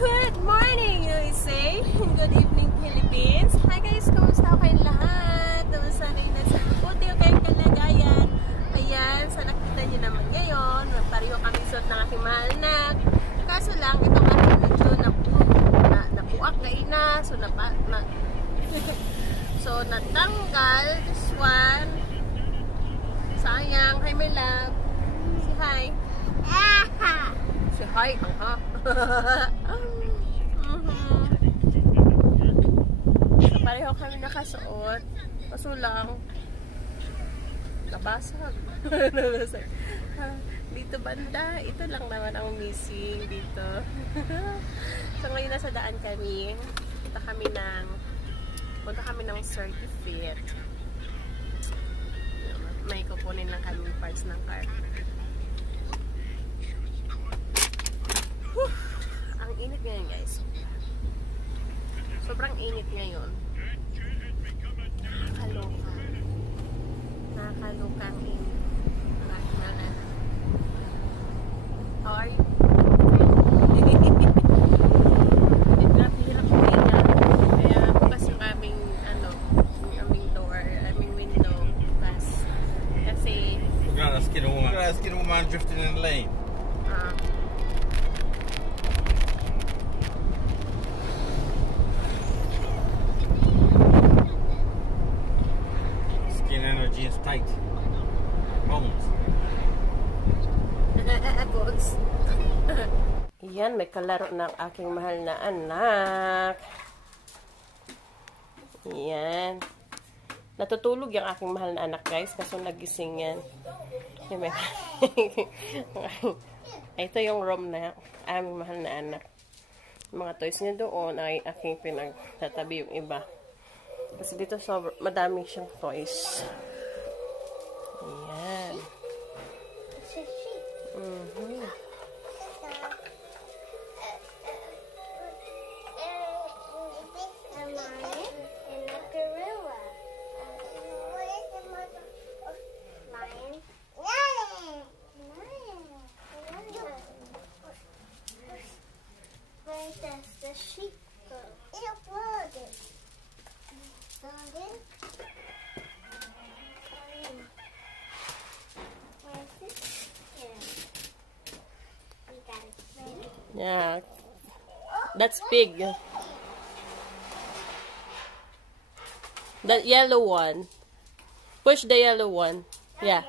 Good morning, USA! Good evening, Philippines! Hi guys! Kamusta kayong lahat? Kamusta kayo nasa mabuti o kayong kalagayan? Ayan, sa nakita nyo naman ngayon, pareho kami suot ng aking mahal anak. Kaso lang, itong aking medyo napuak na ina. So, natanggal. This one. Sayang. Hi, my love. Say hi. Say hi. Aha. So, pareho kami nakasuot. Kaso lang, nabasag. Dito banda, ito lang naman ang missing dito. So, ngayon nasa daan kami. Punta kami ng certificate. May kukunin lang kami parts ng car. Ang init ngayon, guys. Sobrang init ngayon. Nakakaloka ang init. How are you? Hirap huminga. Kaya bukas yung aming door, aming window bukas. Kasi look at that skinny woman drifting in the lane. Skin energy is tight. Bones. bones. Yan, may kalaro ng aking mahal na anak. Yan. Natutulog yung aking mahal na anak, guys, kasi nagising yan. Ito yung room na aming mahal na anak. Yung mga toys niya doon ay aking pinagtatabi yung iba. Kasi dito madami siyang toys. Ayan. The sheep go. It'll flood it. Yeah, that's big. That yellow one. Push the yellow one. Yeah.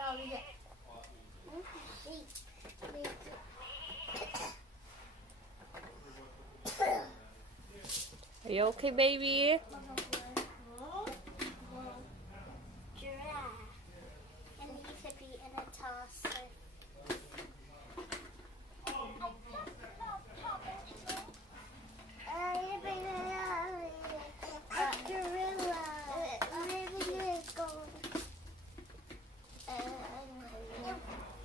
Are you okay, baby? Giraffe. And he could be in a tosser. A gorilla.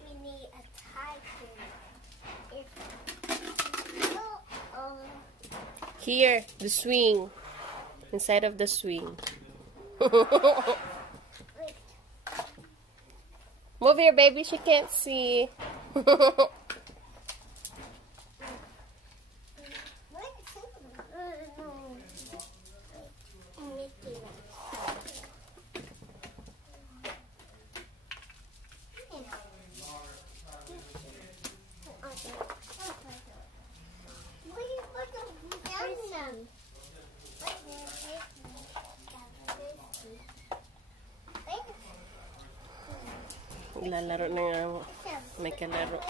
We need a tiger. Here, the swing. Inside of the swing. Move here, baby. She can't see. Lalaro na nga mo. May kalaro.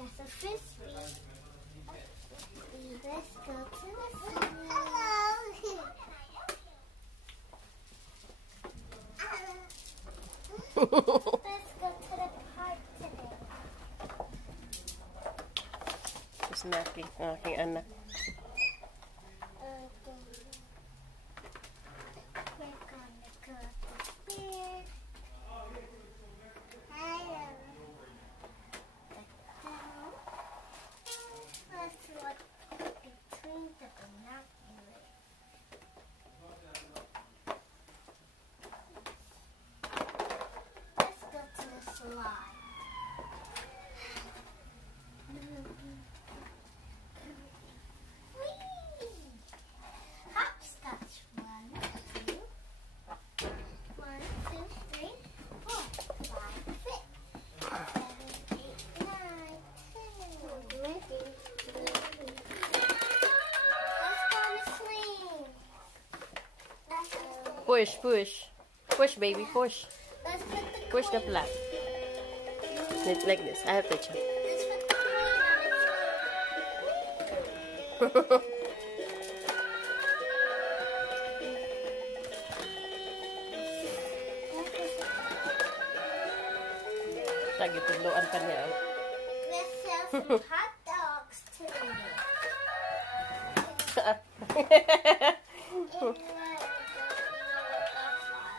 That's a frisbee. Let's go to the frisbee. Let's go to the park today. Tapos na aking anak. We're gonna go to beer. Let's walk between the binoculars. Push, push. Push, baby, push. Let's put the Push the coin. flag. It's like this. I have to check. Let's put the coin on its Lagi tuluan pa niya. Let's sell some hot dogs today.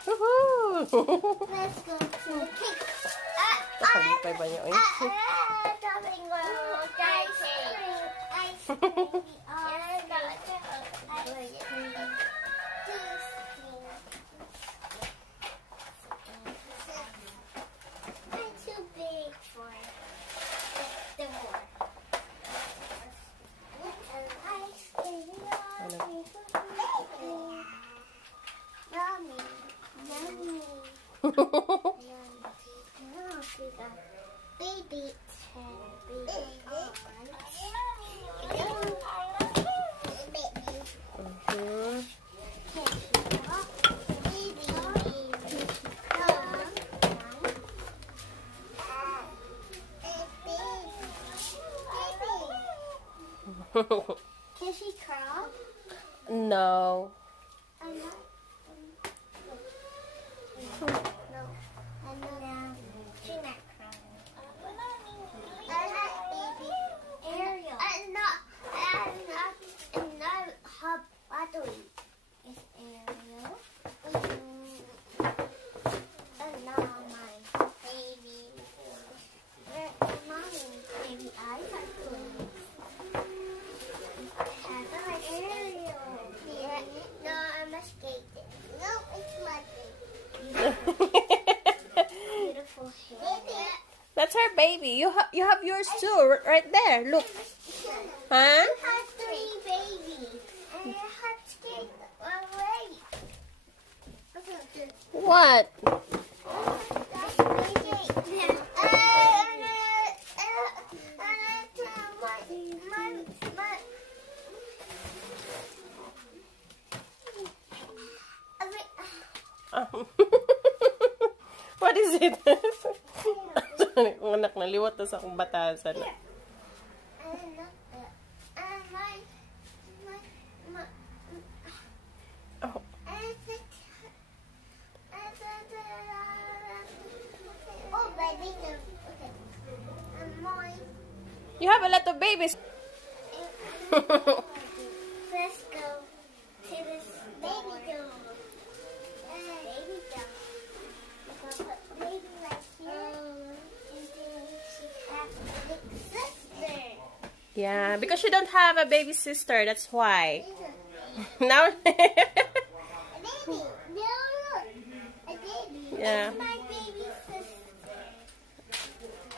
Woohoo! Let's go to the cake. Nakalipay ba niya? Topping world, ice cream, ice cream. I'm too big for the more. Ice cream, yummy, yummy, yummy. Baby Can she crawl? No. I'm not. No. I'm not. She's not crawling. I'm not baby Ariel. I'm not hot battery. It's Ariel. And now my baby. Mommy, baby eyes are closed. No, I'm a skater. No, it's my beautiful hair. That's her baby. You have yours too, right there. Look. Huh? You have 3 babies. And you have skate already. What? What is it? Ang anak, naliwat na sa akong batasan. Oh. Oh, baby. Okay. You have a lot of babies. Let's go to this baby doll. Baby doll. Put baby right here. And then she has a big sister. Yeah, because you don't have a baby sister. That's why. Now. A baby. No, look. A baby. Yeah. That's my baby sister.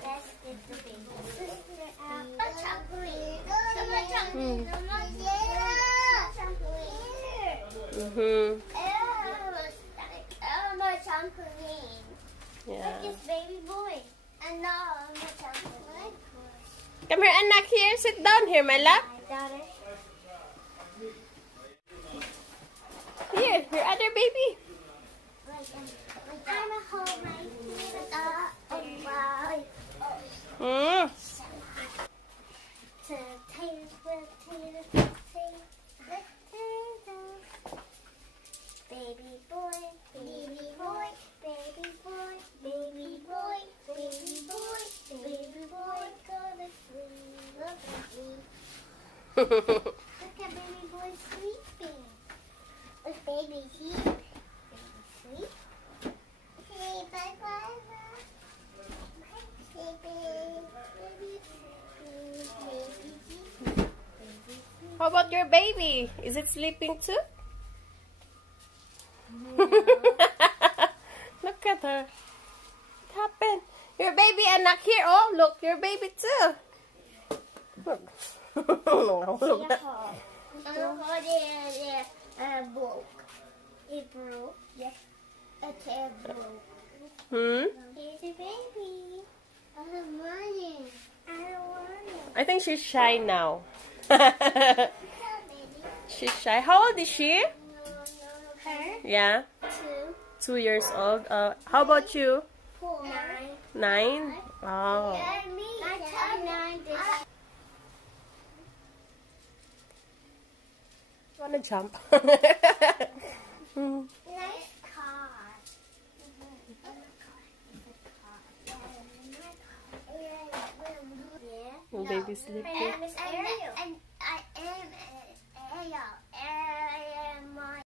Let's get the baby sister out. Chocolate. Chocolate. Mhm. I'm a trampoline. Yeah. Look, it's baby boy. And now I'm a trampoline. Come here, anak. Here, sit down here, my love. My daughter. Here, your other baby. I'm a home right here. Mm. Baby boy, baby boy, baby boy, baby boy, baby boy, baby boy, gonna sleep. Look at me. Look at baby boy sleeping. Look, baby here. Baby sleep. Say bye bye. Say baby sleep. How about your baby? Is it sleeping too? Look at her. What happened? Your baby, anak, here. Oh, look, your baby too. Look. Broke. It broke. Yes. A tail broke. Hmm? Here's a baby. I don't want it. I don't want it. I think she's shy now. Baby. She's shy. How old is she? Her? Yeah. 2 years old. How about you? 9? 9. Wow. And me. I turned 9 this. Wanna jump? Nice car. Baby sleeping.